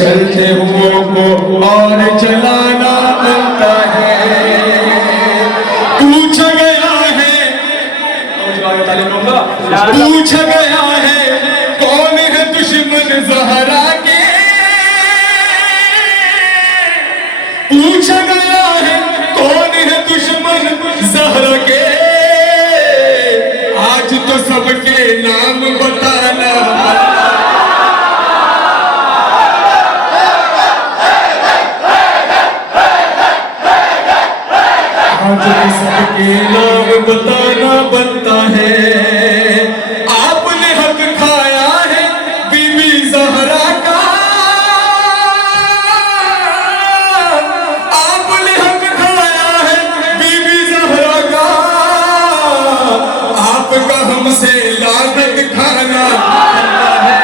چلتے ہوئے کو اور چلانا بنتا ہے. پوچھا گیا ہے پوچھا گیا ہے کون ہے دشمن زہرا کے. پوچھا گیا ہے کون ہے دشمن زہرا کے. آج تو سب کے نام بتانا. آج تو سب کے نام بتانا بنتا ہے. آپ نے حق کھایا ہے بی بی زہرا کا. آپ نے حق کھایا ہے بی بی زہرا کا. آپ کا ہم سے لعنت کھانا بنتا ہے.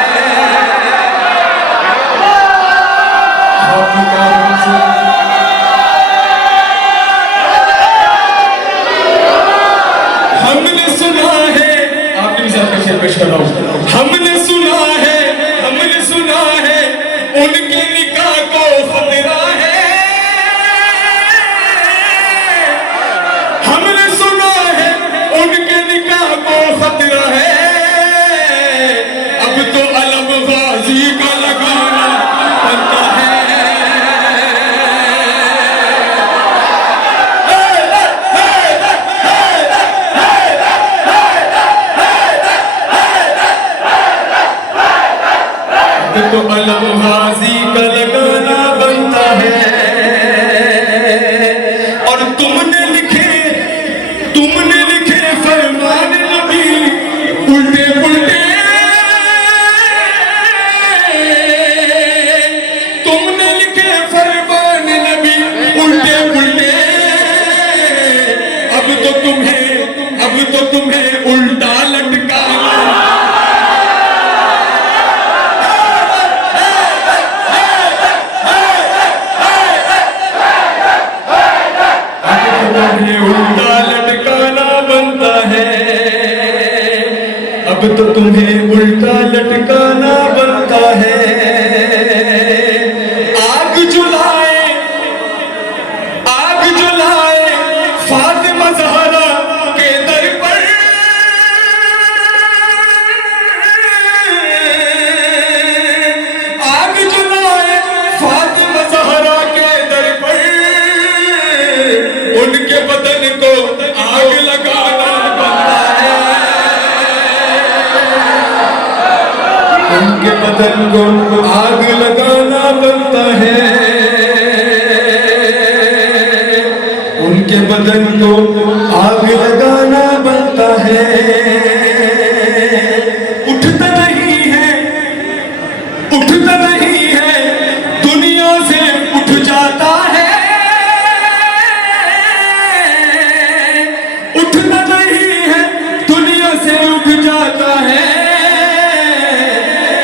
آپ کا ہم سے ہم نے سنا ہے. آپ نے بھی ذرا شعر پیش کر رہا ہوں. ہم نے سنا ہے ان کے نکاح کو خطرہ ہے. ہم نے سنا ہے ان کے نکاح کو خطرہ ہے. اب تو علم غازی کا لگانا بنتا ہے. تو علم غازی کا لگانا بنتا ہے. اور تم نے لکھے فرمان نبی الٹے پلٹے. تم نے لکھے فرمان نبی الٹے پلٹے. اب تو تمہیں الٹا لٹکانا. الٹا لٹکانا بنتا ہے. اب تو تمہیں الٹا لٹکانا بنتا ہے. آگ جلائے فاطمہ زہرا کے در پر. آگ جلائے فاطمہ زہرا کے در پر. ان کے بدن کو آگ لگانا بنتا ہے. ان کے بدن کو آگ لگانا بنتا ہے. ان کے بدن کو آگ لگانا بنتا ہے. اٹھتا نہیں ہے دنیا سے اٹھ جاتا ہے. اٹھنا نہیں ہے دنیا سے اٹھ جاتا ہے.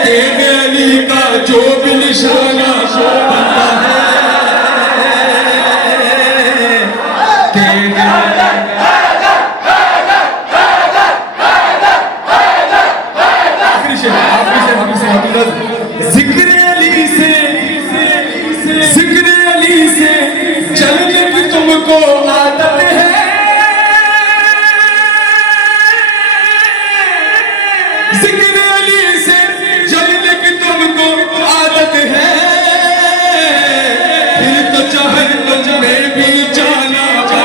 تیرے علی کا جو بھی نشانہ بنتا ہے. ذکر علی سے چلنے کی تم کو عادت ہے. ذکر علی سے چلنے کی تم کو عادت ہے. پھر تو جہنم میں بھی جانا ہے.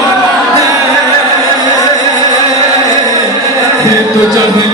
پھر تو جہنم